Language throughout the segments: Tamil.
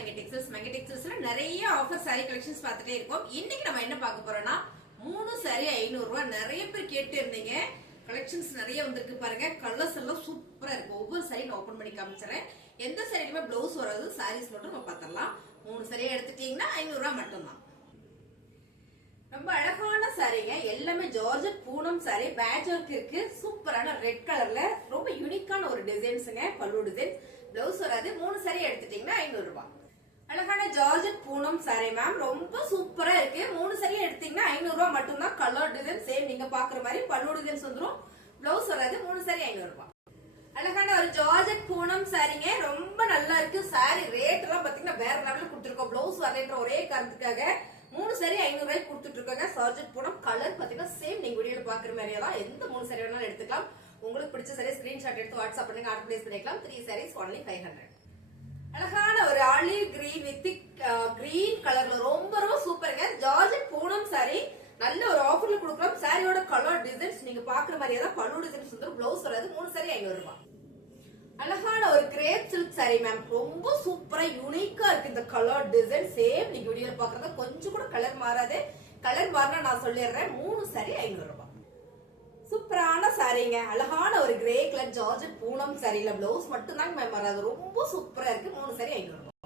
மங்கை டெக்ஸ்டைல்ஸ்ல நிறைய ஆஃபர் சாரி கலெக்ஷன்ஸ் பார்த்துட்டே இருக்கோம். இன்னைக்கு நம்ம என்ன பார்க்க போறோம்னா 3 சாரி 500 ரூபாய். நிறைய பேர் கேட்டு இருந்தீங்க. கலெக்ஷன்ஸ் நிறைய வந்திருக்கு பாருங்க. கலர்ஸ் எல்லாம் சூப்பரா இருக்கு. ஒவ்வொரு சாரி நான் ஓபன் பண்ணி காமிச்சறேன். எந்த சாரியுமே ப்ளவுஸ் வராது, சாரீஸ் மட்டும் நம்ம பார்த்தறலாம். 3 சாரியை எடுத்துட்டீங்கன்னா 500 ரூபாய் மட்டும்தான். ரொம்ப அழகான சாரிங்க. எல்லாமே georgette Poonam sorry, patch work இருக்கு. சூப்பரான ரெட் கலர்ல ரொம்ப யூனிக்கான ஒரு டிசைன்ஸ்ங்க. பல்லு டிசைன், பிளவுஸ் வராது. 3 சாரி எடுத்துட்டீங்கன்னா 500 ரூபாய். அழகான ஜார்ஜெட் பூனம் சாரி மேம், ரொம்ப சூப்பரா இருக்கு. 3 சாரி எடுத்தீங்கன்னா 500 ரூபாய் மட்டும்தான். கலர் டிசைன் சேம் நீங்க பாக்குற மாதிரி பல்லு டிசைன்ஸ் வந்துரும். பிளவுஸ் வராது. 3 சாரி 500 ரூபாய். அழகான ஒரு ஜார்ஜெட் பூனம் சாரிங்க, ரொம்ப நல்லா இருக்கு. சாரி ரேட் எல்லாம் பாத்தீங்கன்னா வேற லெவல்ல கொடுத்துருக்கோம். பிளவுஸ் வரலைன்ற ஒரே காரணத்துக்காக 3 சாரி 500 ரூபாய்க்கு கொடுத்துட்டு இருக்காங்க. ஜார்ஜெட் பூனம் கலர் பாத்தீங்கன்னா சேம் நீங்க வீடியோல பாக்குற மாதிரியே தான். எந்த 3 சாரி வேணாலும் எடுத்துக்கலாம். உங்களுக்கு பிடிச்ச சாரி ஸ்கிரீன்ஷாட் எடுத்து வாட்ஸ்அப் பண்ணுங்க, ஆர்டர் பிளேஸ் பண்ணிக்கலாம். 3 சாரீஸ் only 500. அழகான ஒரு ஆலிவ் கிரீன் வித் கிரீன் கலர்ல ரொம்ப ரொம்ப சூப்பருங்க. ஜார்ஜெட் பூனம் சாரி நல்ல ஒரு ஆஃபர்ல கொடுக்கலாம். சாரியோட கலர் டிசைன்ஸ் நீங்க பாக்குற மாதிரியே தான். பல்லு டிசைன்ஸ் வந்து பிளவுஸ் வராது. 3 சாரி 500 ரூபாய். அழகான ஒரு கிரேப் சில்க் சாரி மேம், ரொம்ப சூப்பரா யூனிக்கா இருக்கு. இந்த கலர் டிசைன் சேம் நீங்க வீடியோல பாக்குறது, கொஞ்சம் கூட கலர் மாறாது. கலர் மாறினா நான் சொல்லிடுறேன். 3 சாரி 500 ரூபாய். சூப்பரான சாரிங்க. அழகான ஒரு கிரே கலர் ஜார்ஜெட் பூனம் சாரில பிளவுஸ் மட்டும் தான் மேம் வராது. ரொம்ப சூப்பரா இருக்கு. 3 சாரி 500 ரூபாய்.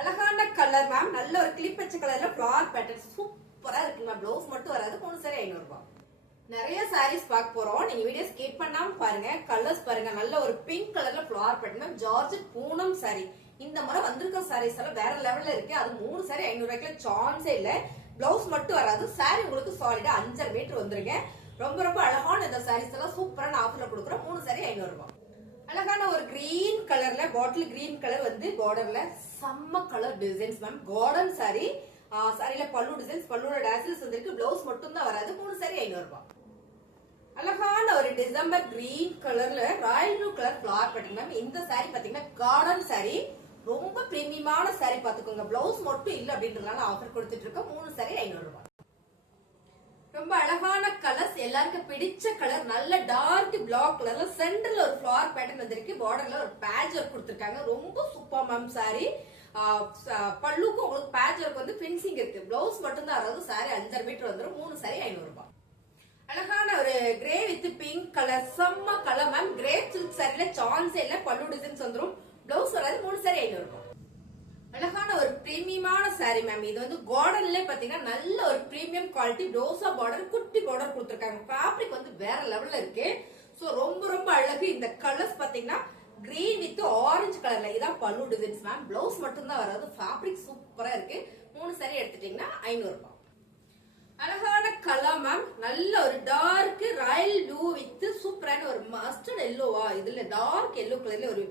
அழகான கலர் மேம், நல்ல ஒரு கிளிப்பச்ச கலர்ல ஃபிளவர் பேட்டர்ன் சூப்பரா இருக்கு மேம். பிளவுஸ் மட்டும் வராது. 3 சாரி 500 ரூபாய். நிறைய சாரீஸ் பார்க்க போறோம். நீங்க வீடியோ ஸ்கிப் பண்ணாம பாருங்க. கலர்ஸ் பாருங்க. நல்ல ஒரு பிங்க் கலர்ல flower pattern georgette Poonam sorry. இந்த முறை வந்திருக்க சாரீஸ் எல்லாம் வேற லெவல்ல இருக்கு. அது 3 சாரி 500 ரூபாய்க்கு சான்ஸே இல்ல. பிளவுஸ் மட்டும் வராது. சாரி உங்களுக்கு சாலிடா 5.5 மீட்டர் வந்துருங்க. ரொம்ப ரொம்ப அழகான இந்த சாரீஸ் எல்லாம் சூப்பரான ஆஃபர்ல கொடுக்குறோம். 3 சாரி 500 ரூபாய். அழகான ஒரு கிரீன் கலர்ல பாட்டில் கிரீன் கலர் வந்து பார்டர்ல செம்ம colour designs ma'am. Garden sari. சாரில பல்லு டிசைன்ஸ், பல்லுவோட டாசல்ஸ் வந்திருக்கு. பிளவுஸ் மட்டும் தான் வராது. 3 சாரி 500 ரூபாய். அழகான ஒரு டிசம்பர் கிரீன் கலர்ல royal blue colour flower pattern ma'am. இந்த சாரி பாத்தீங்கன்னா கார்டன் சாரி, ரொம்ப பிரீமியமான சாரி பாத்துக்கோங்க. பிளவுஸ் மட்டும் இல்ல அப்படின்றதுனால ஆஃபர் கொடுத்துட்டு இருக்கோம். 3 சாரி 500 ரூபாய். ரொம்ப அழகான கலர்ஸ், எல்லாருக்கும் பிடிச்ச கலர். நல்ல டார்க் பிளாக் கலர்ல சென்டர்ல ஒரு ஃபிளவர் பேட்டர்ன் வந்திருக்கு. பார்டர்ல ஒரு பேட்ச் ஒர்க் கொடுத்திருக்காங்க. ரொம்ப சூப்பர் மேம் சாரி. பல்லுக்கும் உங்களுக்கு பேட்ச் ஒர்க் வந்து பினிஷிங் இருக்கு. பிளவுஸ் மட்டும் தான் வராது. சாரி 5.5 மீட்டர் வந்துடும். 3 சாரி 500 ரூபாய். அழகான ஒரு கிரே வித் பிங்க் கலர் செம்ம கலர் மேம். கிரே சில்க் சாரில சான்ஸே இல்ல. பல்லு டிசைன்ஸ் வந்துடும். பிளவுஸ் வராது. 3 சாரி 500 ரூபாய். அழகான ஒரு பிரீமியமான சாரி மேம். இது வந்து கார்டன்ல பாத்தீங்கன்னா நல்ல ஒரு பிரீமியம் குவாலிட்டி ரோசா பார்டர், குட்டி பார்டர் கொடுத்திருக்காங்க. ஃபேப்ரிக் வந்து வேற லெவல்ல இருக்கு. சோ ரொம்ப ரொம்ப அழகு. இந்த கலர்ஸ் பாத்தீங்கன்னா கிரீன் வித் ஆரஞ்சு கலர்ல. இதான் பல்லு டிசைன்ஸ் மேம். பிளவுஸ் மட்டும் தான் வராது. ஃபேப்ரிக் சூப்பரா இருக்கு. 3 சாரி எடுத்துட்டீங்கன்னா 500 ரூபாய். அழகான கலர் மேம். நல்ல ஒரு டார்க் ராயல் ப்ளூ வித் சூப்பரான ஒரு மஸ்டர்ட் எல்லோவா, இதுல டார்க் எல்லோ கலர்ல ஒரு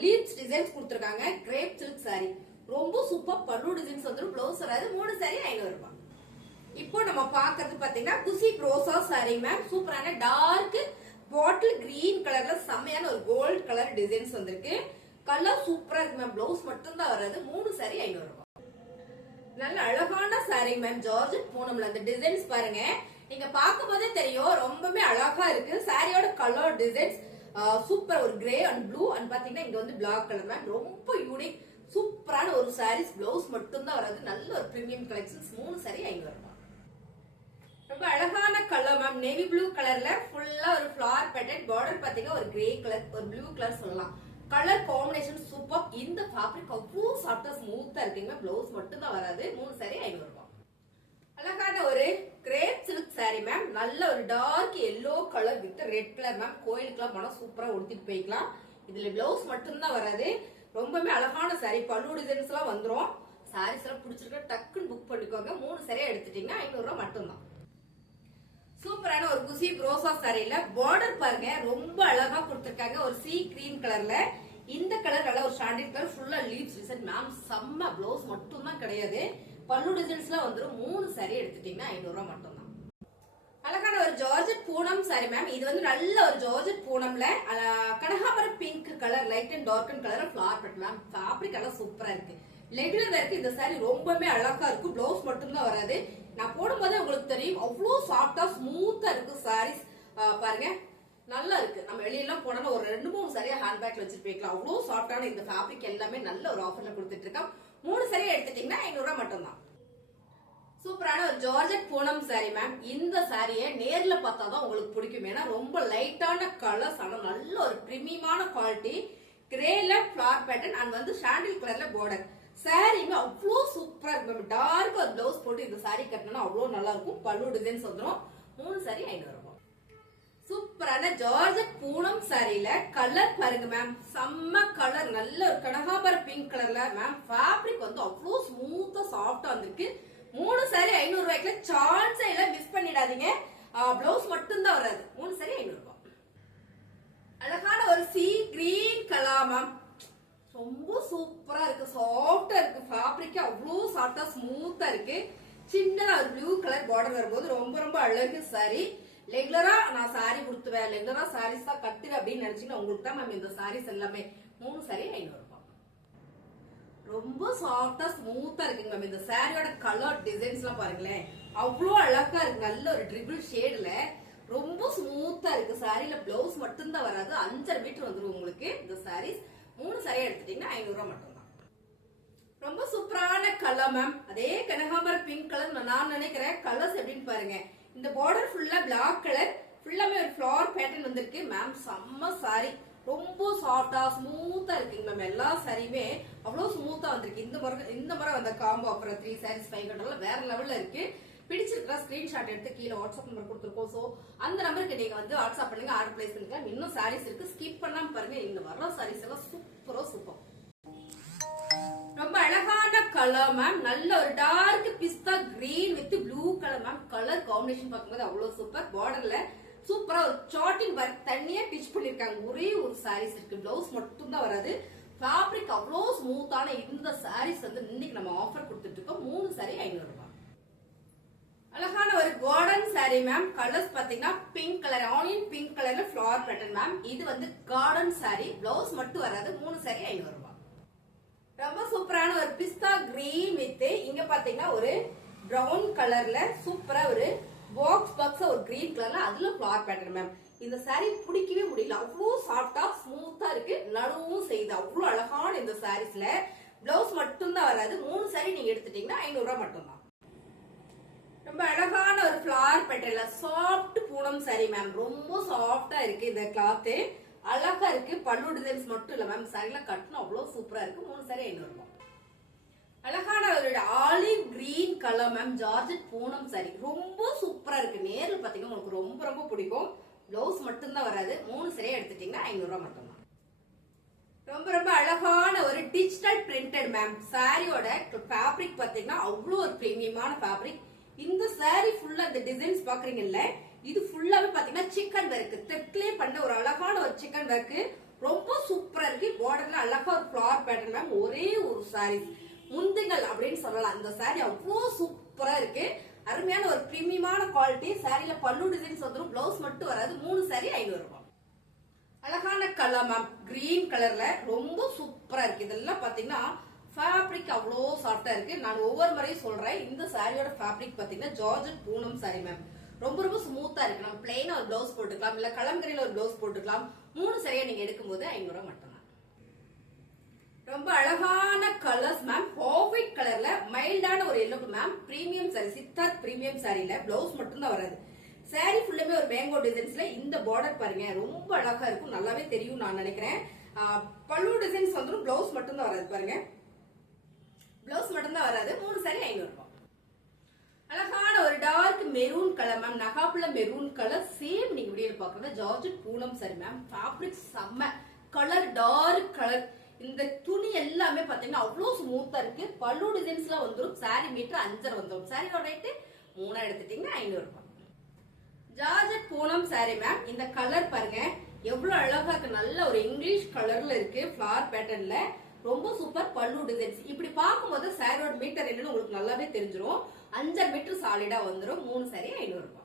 லீவ்ஸ் டிசைன்ஸ் கொடுத்திருக்காங்க. கிரேப் சில்க் சாரி ரொம்ப சூப்பர். பல்லு டிசைன்ஸ் வந்துடும். பிளவுஸ் வராது. 3 சாரி 500 ரூபாய். இப்போ நம்ம பாக்குறது பாத்தீங்கன்னா குசி ரோசா சாரி மேம். சூப்பரான டார்க் பாட்டில் கிரீன் கலர்ல செம்மையான ஒரு கோல்ட் கலர் டிசைன்ஸ் வந்திருக்கு. கலர் சூப்பரா இருக்கு மேம். பிளவுஸ் மட்டும் தான் வராது. 3 சாரி 500 ரூபாய். நல்ல அழகான சாரி மேம். ஜார்ஜெட் பூனம்ல அந்த டிசைன்ஸ் பாருங்க. நீங்க பார்க்கும் போதே தெரியும் ரொம்பவே அழகா இருக்கு. சாரியோட கலர் டிசைன்ஸ் சூப்பர். ஒரு கிரே அண்ட் ப்ளூ அண்ட் பாத்தீங்கன்னா இங்க வந்து பிளாக் கலர் மேம். ரொம்ப யூனிக் சூப்பரான ஒரு சாரீஸ். பிளவுஸ் மட்டும் தான் வராது. நல்ல ஒரு பிரீமியம் கலெக்ஷன்ஸ். 3 சாரி 500 ரூபாய். ரொம்ப அழகான கலர் மேம். நேவி ப்ளூ கலர்ல ஃபுல்லா ஒரு ஃபிளவர் பேட்டர்ன். பார்டர் பாத்தீங்கன்னா ஒரு கிரே கலர், ஒரு ப்ளூ கலர் சொல்லலாம். Colour combination super. இந்த ஃபேப்ரிக் அவ்வளவு சாஃப்டா ஸ்மூத்தா இருக்குங்க. பிளவுஸ் மட்டும் தான் வராது. 3 சாரி 500 ரூபாய். அழகான ஒரு கிரேப் சில்க் சாரி மேம். நல்ல ஒரு dark yellow colour with red colour ma'am. கோயிலுக்குலாம் போனா சூப்பரா உடுத்திட்டு போய்க்கலாம். இதுல பிளவுஸ் மட்டும் தான் வராது. ரொம்பவே அழகான சாரி. பல்லு டிசைன்ஸ் எல்லாம் வந்துரும். சாரீஸ் எல்லாம் பிடிச்சிருக்க டக்குன்னு புக் பண்ணிக்கோங்க. 3 சாரியா எடுத்துட்டீங்கன்னா 500 ரூபாய் மட்டும்தான். சூப்பரான ஒரு குசி ரோசா சாரியில பார்டர் பாருங்க. ரொம்ப அழகா கொடுத்திருக்காங்க. ஒரு சீ கிரீன் கலர்ல. இந்த கலர் நல்ல ஒரு ஸ்டாண்டர்ட் கலர். ஃபுல்லா லீவ்ஸ் டிசைன் மேம். செம்ம. பிளவுஸ் மட்டும் தான் கிடையாது. பல்லு டிசைன்ஸ் எல்லாம் வந்துடும். 3 சாரி எடுத்துட்டீங்கன்னா 500 ரூபாய் மட்டும் தான். அழகான ஒரு ஜார்ஜெட் பூனம் சாரி மேம். இது வந்து நல்ல ஒரு ஜார்ஜெட் பூனம்ல கனகாபரம் pink colour, light and dark and colour flower pattern ma'am. Fabric எல்லாம் சூப்பரா இருக்கு. ரெகுலர் வேர்க்கு இந்த சாரி ரொம்பவே அழகா இருக்கும். பிளவுஸ் மட்டும் தான் வராது. நான் போடும்போது உங்களுக்கு தெரியும் அவ்வளவு சாஃப்டா ஸ்மூத்தா இருக்கு சாரீஸ். பாருங்க நல்லா இருக்கு. நம்ம வெளியெல்லாம் போனா ஒரு 2-3 சரியா ஹேண்ட்பேக்ல வச்சுட்டு போய்க்கலாம். அவ்வளவு சாஃப்டான இந்த ஃபேப்ரிக் எல்லாமே நல்ல ஒரு ஆஃபர்ல கொடுத்துட்டு இருக்கோம். 3 சரியா எடுத்துட்டீங்கன்னா 500 ரூபாய் மட்டும் தான். சூப்பரான ஒரு ஜார்ஜெட் பூனம் சாரி மேம். இந்த சாரியை நேர்ல பார்த்தாதான் உங்களுக்கு பிடிக்கும். ஏன்னா ரொம்ப லைட்டான கலர்ஸ், ஆனா நல்ல ஒரு பிரீமியமான குவாலிட்டி. கிரேல ஃபிளார் பேட்டர்ன் அண்ட் வந்து சாண்டில் கலர்ல பார்டர். சாரியுமே அவ்வளோ சூப்பரா இருக்கும். டார்க் ஒரு பிளவுஸ் போட்டு இந்த சாரி கட்டினா அவ்வளோ நல்லா இருக்கும். பல்லு டிசைன்ஸ் வந்துடும். 3 சாரி 500 ரூபாய். சூப்பரான ஜார்ஜெட் பூனம் சாரியில கலர் பாருங்க மேம். செம்ம கலர், நல்ல ஒரு கனகாபர பிங்க் கலர்ல மேம். ஃபேப்ரிக் வந்து அவ்வளோ ஸ்மூத்தா சாஃப்டா வந்திருக்கு. 3 சாரி 500 ரூபாய்க்குல சான்ஸே இல்ல, மிஸ் பண்ணிடாதீங்க. பிளவுஸ் மட்டும் தான் வராது. 3 சாரி 500 ரூபாய். அழகான ஒரு சீ கிரீன் கலர் மேம். ரொம்ப சூப்பரா இருக்கு, சாஃப்டா இருக்கு. ஃபேப்ரிக் அவ்வளோ சாஃப்டா ஸ்மூத்தா இருக்கு. சின்னதா ஒரு ப்ளூ கலர் பார்டர் வரும்போது ரொம்ப ரொம்ப அழகு சாரி. ரெகுலரா நான் சாரி கொடுத்துவேன், ரெகுலரா சாரீஸ் தான் கட்டுவேன் அப்படின்னு நினைச்சீங்கன்னா உங்களுக்கு தான் மேம் இந்த சாரீஸ் எல்லாமே. 3 சாரி 500 ரூபாய். ரொம்ப சாஃப்டா ஸ்மூத்தா இருக்குங்க மேம். இந்த சாரியோட கலர் டிசைன்ஸ் எல்லாம் பாருங்களேன், அவ்வளோ அழகா இருக்கு. நல்ல ஒரு ட்ரிபிள் ஷேட்ல ரொம்ப ஸ்மூத்தா இருக்கு. சாரியில பிளவுஸ் மட்டும் தான் வராது. 5.5 மீட்டர் வந்துடும் உங்களுக்கு இந்த சாரீஸ். 3 சாரி எடுத்துட்டீங்கன்னா 500 ரூபாய் மட்டும் தான். ரொம்ப சூப்பரான கலர் மேம். அதே கனகாம்பர பிங்க் கலர் நான் நினைக்கிறேன். கலர்ஸ் எப்படின்னு பாருங்க. இந்த பார்டர் ஃபுல்லா பிளாக் கலர், ஃபுல்லாமே ஒரு ஃபிளவர் பேட்டர்ன் வந்திருக்கு மேம். செம்ம சாரி, ரொம்ப சாஃப்டா ஸ்மூத்தா இருக்குங்க மேம். எல்லா சாரியுமே அவ்வளவு ஸ்மூத்தா வந்திருக்கு. இந்த முறை வந்த காம்போ ஆஃபர் 3 சாரீஸ் 500 வேற லெவல்ல இருக்கு. பிடிச்சிருக்கா ஸ்கிரீன்ஷாட் எடுத்து கீழே வாட்ஸ்அப் நம்பர் கொடுத்துருக்கோம். சோ அந்த நம்பருக்கு நீங்க வந்து வாட்ஸ்அப் பண்ணுங்க, ஆர்டர் பிளேஸ் பண்ணிக்கலாம். இன்னும் சாரீஸ் இருக்கு, ஸ்கிப் பண்ணாம பாருங்க. இந்த வர சாரீஸ் எல்லாம் சூப்பர். ரொம்ப அழகான கலர் மேம். நல்ல ஒரு dark pista green with blue colour ma'am. Colour combination பார்க்கும்போது அவ்வளவு சூப்பர். பார்டர்ல சூப்பரா ஒரு சாட்டிங் ஒர்க் தனியா டிச் பண்ணிருக்காங்க. ஒரே ஒரு சாரீஸ் இருக்கு, பிளவுஸ் மட்டும் தான் வராது. ஃபேப்ரிக் அவ்வளோ ஸ்மூத்தான இந்த சாரீஸ் வந்து இன்னைக்கு நம்ம ஆஃபர் கொடுத்துட்டு இருக்கோம். 3 சாரி 500 ரூபாய். அழகான ஒரு கார்டன் சாரி மேம். கலர்ஸ் பாத்தீங்கன்னா பிங்க் கலர், ஆனியன் பிங்க் கலர்ல ஃபிளவர் பேட்டர்ன் மேம். இது வந்து கார்டன் சாரி, பிளவுஸ் மட்டும் வராது. 3 சாரி 500 ரூபாய். ரொம்ப சூப்பரான ஒரு பிஸ்தா கிரீன் வித் இங்க பாத்தீங்கன்னா ஒரு பிரவுன் கலர்ல சூப்பரா ஒரு பாக்ஸ் ஒரு கிரீன் கலர்ல அதுல ஃபிளவர் பேட்டர்ன் மேம். இந்த சாரி பிடிக்கவே முடியல, அவ்வளோ சாஃப்டா ஸ்மூத்தா இருக்கு. நடுவும் செய்து அவ்வளோ அழகான இந்த சாரீஸ்ல பிளவுஸ் மட்டும் தான் வராது. 3 சாரி நீங்க எடுத்துட்டீங்கன்னா 500 ரூபாய் மட்டும் தான். ரொம்ப அழகான ஒரு ஃபிளவர் பேட்டர்ன்ல சாஃப்ட் பூனம் சாரி மேம். ரொம்ப சாஃப்டா இருக்கு இந்த கிளாத், அழகா இருக்கு. பல்லு டிசைன்ஸ் மட்டும் இல்ல மேம், சாரில கட்டணும் அவ்வளவு சூப்பரா இருக்கு. 3 சாரி 500 ரூபாய். அழகான ஒரு olive green colour ma'am. Georgette Poonam sorry ரொம்ப சூப்பரா இருக்கு. நேர்ல பாத்தீங்கன்னா உங்களுக்கு ரொம்ப பிடிக்கும். பிளவுஸ் மட்டும் தான் வராது. 3 சாரி எடுத்துட்டீங்கன்னா 500 ரூபாய் மட்டும் தான். ரொம்ப அழகான ஒரு டிஜிட்டல் பிரிண்டட் மேம். சாரியோட ஃபேப்ரிக் பாத்தீங்கன்னா அவ்வளோ ஒரு பிரீமியமான ஃபேப்ரிக். இந்த சாரி ஃபுல்லா இந்த டிசைன்ஸ் பாக்குறீங்கல்ல, இது ஃபுல்லாவே பாத்தீங்கன்னா சிக்கன் ஒர்க், தெற்கிலே பண்ண ஒரு அழகான ஒரு சிக்கன் ஒர்க். ரொம்ப சூப்பரா இருக்கு. பார்டர்ல அழகா ஒரு ஃபிளவர் பேட்டர்ன் மேம். ஒரே ஒரு சாரி முந்துங்கள் அப்படின்னு சொல்லலாம். இந்த சாரி அவ்வளோ சூப்பரா இருக்கு. அருமையான ஒரு பிரீமியமான குவாலிட்டி. சாரியில பல்லு டிசைன்ஸ் வந்துடும், பிளவுஸ் மட்டும் வராது. 3 சாரி 500 ரூபாய். அழகான கலர் மேம். கிரீன் கலர்ல ரொம்ப சூப்பரா இருக்கு. இதெல்லாம் பாத்தீங்கன்னா ஃபேப்ரிக் அவ்வளோ சாஃப்டா இருக்கு. நான் ஒவ்வொரு முறையும் சொல்றேன், இந்த சாரியோட ஃபேப்ரிக் பாத்தீங்கன்னா ஜார்ஜெட் பூனம் சாரி மேம். ரொம்ப ஸ்மூத்தா இருக்கு. நம்ம பிளைனா ஒரு பிளவுஸ் போட்டுக்கலாம், இல்ல கலம்கரியில ஒரு பிளவுஸ் போட்டுக்கலாம். 3 சரியா நீங்க எடுக்கும்போது 500 ரூபாய் மட்டும் தான். ரொம்ப அழகான கலர்ஸ் மேம். ஆஃப்-ஒயிட் கலர்ல மைல்டான ஒரு yellow ma'am. Premium sari, Siddharth premium சாரியில பிளவுஸ் மட்டும் தான் வராது. சாரி ஃபுல்லுமே ஒரு மேங்கோ டிசைன்ஸ்ல இந்த பார்டர் பாருங்க, ரொம்ப அழகா இருக்கும். நல்லாவே தெரியும் நான் நினைக்கிறேன். பல்லு டிசைன்ஸ் வந்துடும், பிளவுஸ் மட்டும் தான் வராது. பாருங்க, பிளவுஸ் மட்டும் தான் வராது. 3 சாரி 500 ரூபாய். அழகான ஒரு டார்க் மெரூன் கலர் மேம். நகாப்புல மெரூன் கலர். சேம் நீங்க வீடியோல பாக்குறது georgette Poonam sari ma'am. Fabric செம்ம கலர், டார்க் கலர். இந்த துணி எல்லாமே பாத்தீங்கன்னா அவ்வளவு ஸ்மூத்தா இருக்கு. பல்லு டிசைன்ஸ்ல வந்துடும். சாரி மீட்டர் 5.5 வந்துடும். சாரியோட ரேட்டு 3 எடுத்துட்டீங்கன்னா 500 ரூபாய். Georgette Poonam sari ma'am. இந்த கலர் பாருங்க எவ்வளவு அழகா இருக்கு. நல்ல ஒரு இங்கிலீஷ் கலர்ல இருக்கு, ஃபிளவர் பேட்டர்ன்ல. ரொம்ப சூப்பர். பல்லு டிசைன்ஸ் இப்படி பார்க்கும்போது சாரியோட மீட்டர் என்னன்னு உங்களுக்கு நல்லாவே தெரிஞ்சிடும். 5.5 மீட்டர் சாலிடா வந்துடும். 3 சாரி 500 ரூபாய்.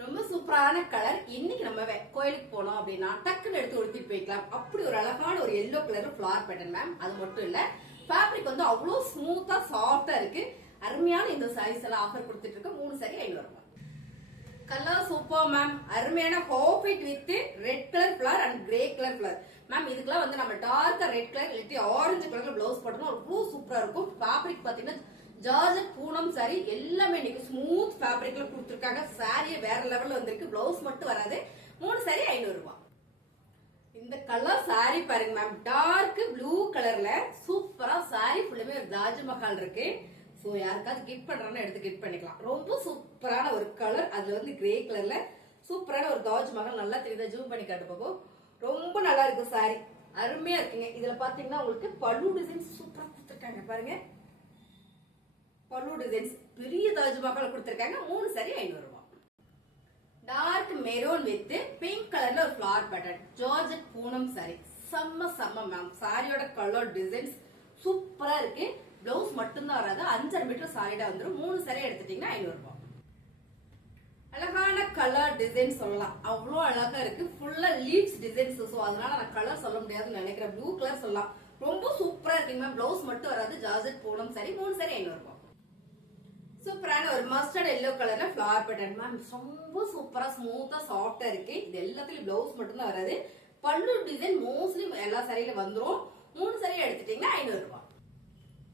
ரொம்ப சூப்பரான கலர். இன்னைக்கு நம்ம கோயிலுக்கு போனோம் அப்படின்னா டக்குன்னு எடுத்து உடுத்திட்டு போய்க்கலாம். அப்படி ஒரு அழகான ஒரு yellow colour flower pattern ma'am. அது மட்டும் இல்ல, ஃபேப்ரிக் வந்து அவ்வளவு ஸ்மூத்தா சாஃப்டா இருக்கு. அருமையான இந்த சாரீஸ் எல்லாம் ஆஃபர் கொடுத்துட்டு இருக்க. 3 சாரி 500 ரூபாய். Colour super ma'am. அருமையான half white with red colour flower and grey colour flower. Ma'am இதுக்கெல்லாம் வந்து நம்ம டார்க்கா ரெட் கலர் இல்லாட்டி ஆரஞ்சு கலர்ல பிளவுஸ் போட்டோம்னா ஒரு ப்ளூ சூப்பரா இருக்கும். ஃபேப்ரிக் பாத்தீங்கன்னா ஜார்ஜெட் பூனம் சாரி எல்லாமே இன்னைக்கு ஸ்மூத் ஃபேப்ரிக்ல கொடுத்துருக்காங்க. சாரியே வேற லெவல்ல வந்திருக்கு. பிளவுஸ் மட்டும் வராது. 3 சாரி 500 ரூபாய். இந்த கலர் சாரி பாருங்க மேம். டார்க் ப்ளூ கலர்ல சூப்பரா சாரி ஃபுல்லுமே ஒரு தாஜ்மஹால் இருக்கு. சோ யாருக்காவது கிஃப்ட் பண்றாங்கன்னா எடுத்து கிஃப்ட் பண்ணிக்கலாம். ரொம்ப சூப்பரான ஒரு கலர். அதுல வந்து கிரே கலர்ல சூப்பரான ஒரு தாஜ்மஹால். நல்லா தெரியுதா? ஜூம் பண்ணி காட்டு பாப்போம். ரொம்ப நல்லா இருக்கு சாரி. அருமையா இருக்குங்க. இதுல பாத்தீங்கன்னா உங்களுக்கு பல்லு டிசைன் சூப்பரா கொடுத்துருக்காங்க பாருங்க. பல்லு டிசைன்ஸ் பெரிய தாஜ்மஹால் கொடுத்துருக்காங்க. 3 சாரி 500 ரூபாய். டார்க் மெரூன் வித் பிங்க் கலர்ல ஒரு flower pattern georgette Poonam sorry. செம்ம மேம். சாரியோட கலர் டிசைன்ஸ் சூப்பரா இருக்கு. பிளவுஸ் மட்டும்தான் வராது. 5.5 மீட்டர் சாரிடா வந்துடும். 3 சாரி எடுத்துட்டீங்கன்னா 500 ரூபாய். அழகான கலர் டிசைன் சொல்லலாம். அவ்வளோ அழகா இருக்கு. ஃபுல்லா லீவ்ஸ் டிசைன்ஸ். சோ அதனால நான் கலர் சொல்ல முடியாதுன்னு நினைக்கிறேன். ப்ளூ கலர் சொல்லலாம். ரொம்ப சூப்பரா இருக்கு மேம். பிளவுஸ் மட்டும் வராது. Georgette Poonam sorry. 3 சாரி 500 ரூபாய். சூப்பரான ஒரு மஸ்டர்ட் எல்லோ கலர்ல ஃபிளவர் பேட்டர்ன் மேம். ரொம்ப சூப்பரா ஸ்மூத்தா சாஃப்டா இருக்கு. இது எல்லாத்துலயும் பிளவுஸ் மட்டும் தான் வராது. பல்லு டிசைன் மோஸ்ட்லி எல்லா சாரியில வந்துரும். 3 சாரி எடுத்துட்டீங்கன்னா 500 ரூபாய்.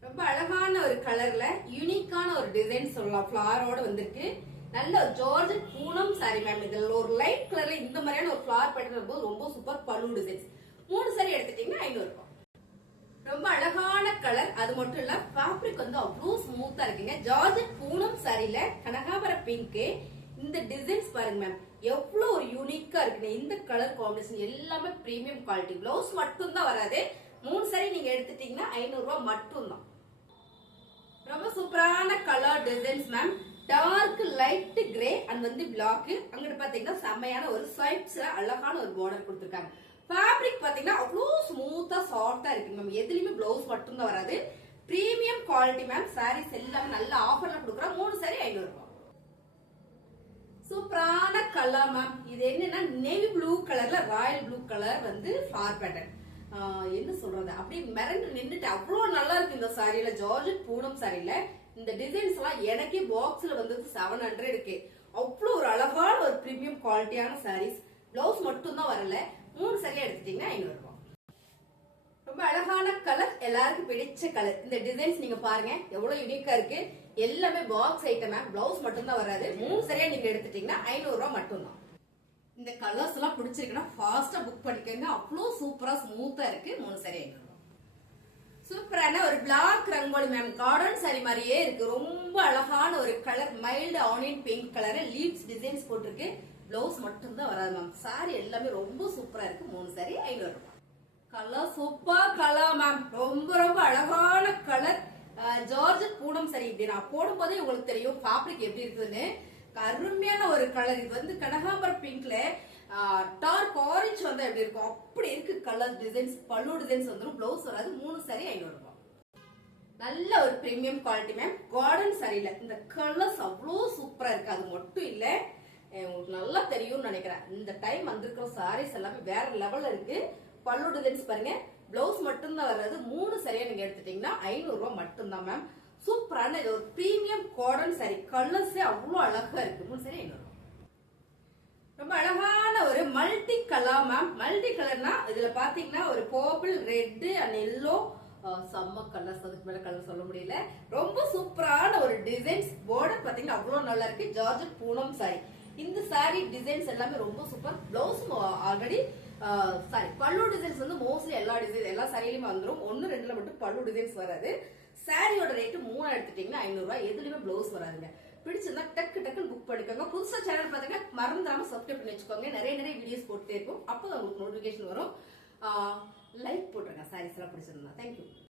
ரொம்ப அழகான ஒரு கலர்ல யூனிக்கான ஒரு டிசைன் சொல்லலாம். ஃபிளவரோட வந்திருக்கு. நல்ல ஜார்ஜெட் பூனம் சாரி மேம். இதுல ஒரு லைட் கலர்ல இந்த மாதிரியான ஒரு ஃபிளவர் பேட்டர்ன் போது ரொம்ப சூப்பர் பல்லு டிசைன்ஸ். 3 சாரி எடுத்துட்டீங்கன்னா 500 ரூபாய். ரொம்ப அழகான கலர். அது மட்டும் இல்ல ஃபேப்ரிக் வந்து அவ்வளவு ஸ்மூத்தா இருக்குங்க. ஜார்ஜெட் பூனம் சாரில கனகாபர பிங்க். இந்த டிசைன்ஸ் பாருங்க மேம். எவ்வளவு ஒரு யூனிக்கா இருக்கு. இந்த கலர் காம்பினேஷன் எல்லாமே பிரீமியம் குவாலிட்டி. பிளவுஸ் மட்டும் தான் வராது. 3 சாரி நீங்க எடுத்துட்டீங்கன்னா 500 ரூபாய் மட்டும் தான். ரொம்ப சூப்பரான colour designs ma'am. Dark light grey and வந்து பிளாக். அங்கிட்டு பாத்தீங்கன்னா செம்மையான ஒரு ஸ்வைப்ஸ்ல அழகான ஒரு பார்டர் கொடுத்திருக்காங்க. ஃபேப்ரிக் பாத்தீங்கன்னா அவ்வளவு ஸ்மூத்தா சாஃப்டா இருக்கு மேம். எதுலயுமே பிளவுஸ் மட்டும் தான் வராது. Premium quality ma'am. சாரீஸ் எல்லாமே நல்ல ஆஃபர்ல கொடுக்குறோம். 3 சாரி 500 ரூபாய். சூப்பரான கலர் மேம். இது என்னன்னா நேவி ப்ளூ கலர்ல ராயல் ப்ளூ கலர் வந்து ஃபிளவர் பேட்டர்ன். என்ன சொல்றது, அப்படியே மிரண்டு நின்றுட்டு அவ்வளவு நல்லா இருக்கு இந்த சாரியில. ஜார்ஜெட் பூனம் சாரியில இந்த டிசைன்ஸ் எல்லாம் எனக்கே பாக்ஸ்ல வந்தது 700 இருக்கு. அவ்வளவு ஒரு அழகான ஒரு பிரீமியம் குவாலிட்டியான சாரீஸ். பிளவுஸ் மட்டும் தான் வரல. 3 சாரி எடுத்துட்டீங்கன்னா 500 ரூபாய். ரொம்ப அழகான கலர். எல்லாருக்கும் பிடிச்ச கலர். இந்த டிசைன்ஸ் நீங்க பாருங்க எவ்வளவு யூனிக்கா இருக்கு. எல்லாமே பாக்ஸ் ஐட்டம் மேம். பிளவுஸ் மட்டும் தான் வராது. 3 சாரியா நீங்க எடுத்துட்டீங்கன்னா 500 ரூபாய் மட்டும் தான். இந்த கலர்ஸ் எல்லாம் பிடிச்சிருக்குன்னா ஃபாஸ்டா புக் பண்ணிக்கோங்க. அவ்வளவு சூப்பரா ஸ்மூத்தா இருக்கு. 3 சாரி 500 ரூபாய். சூப்பரான ஒரு black rangoli ma'am. Garden sari மாதிரியே இருக்கு. ரொம்ப அழகான ஒரு colour. Mild onion pink colour. Leaves designs போட்டிருக்கு. பிளவுஸ் மட்டும் தான் வராது மேம். சாரி எல்லாமே ரொம்ப சூப்பரா இருக்கு. 3 சாரி 500 ரூபாய். Colour super colour ma'am. ரொம்ப அழகான கலர். Georgette Poonam sorry. இப்படி நான் போடும் போதே உங்களுக்கு தெரியும் ஃபேப்ரிக் எப்படி இருக்குன்னு. அருமையான ஒரு கலர். இது வந்து கனகாம்பர பிங்க்ல டார்க் ஆரஞ்சு வந்தா எப்படி இருக்கும் அப்படி இருக்கு கலர் டிசைன்ஸ். பல்லு டிசைன்ஸ் வந்துடும். பிளவுஸ் வராது. 3 சாரி 500 ரூபாய். நல்ல ஒரு பிரீமியம் குவாலிட்டி மேம். கார்டன் சாரியில இந்த கலர்ஸ் அவ்வளவு சூப்பரா இருக்கு. அது மட்டும் இல்ல உங்களுக்கு நல்லா தெரியும்னு நினைக்கிறேன். இந்த டைம் வந்திருக்கிற சாரீஸ் எல்லாமே வேற லெவல்ல இருக்கு. பல்லு டிசைன்ஸ் பாருங்க. பிளவுஸ் மட்டும் தான் வராது. 3 சாரியா நீங்க எடுத்துட்டீங்கன்னா 500 ரூபாய் மட்டும் தான் மேம். சூப்பரான இது ஒரு பிரீமியம் கார்டன் சாரி. கலர்ஸே அவ்வளவு அழகா இருக்கு. 3 சாரி 500 ரூபாய். ரொம்ப அழகான ஒரு மல்டி கலர் மேம். மல்டி கலர்னா இதுல பாத்தீங்கன்னா ஒரு பர்பிள், ரெட் அண்ட் எல்லோ. செம்ம கலர்ஸ். அதுக்கு மேல கலர் சொல்ல முடியல. ரொம்ப சூப்பரான ஒரு டிசைன்ஸ். பார்டர் பாத்தீங்கன்னா அவ்வளவு நல்லா இருக்கு. Georgette Poonam sorry. இந்த சாரி டிசைன்ஸ் எல்லாமே ரொம்ப சூப்பர். பிளவுஸ் ஆல்ரெடி சாரி பல்லு டிசைன்ஸ் வந்து மோஸ்ட்லி எல்லா சாரியிலுமே வந்துடும். 1-2ல மட்டும் பல்லு டிசைன்ஸ் வராது. சாரியோட ரேட்டு 3 எடுத்துட்டீங்கன்னா 500 ரூபாய். எதுலயுமே பிளவுஸ் வராதுங்க. பிடிச்சிருந்தா டக்குன்னு புக் பண்ணிக்கோங்க. புதுசா சேனல் பாத்தீங்கன்னா மறந்துடாம சப்ஸ்கிரைப் பண்ணி வச்சுக்கோங்க. நிறைய வீடியோஸ் போட்டுட்டே இருக்கும். அப்போ உங்களுக்கு நோட்டிபிகேஷன் வரும். லைக் போட்டுருங்க சாரீஸ் எல்லாம் பிடிச்சிருந்தா. தேங்க்யூ.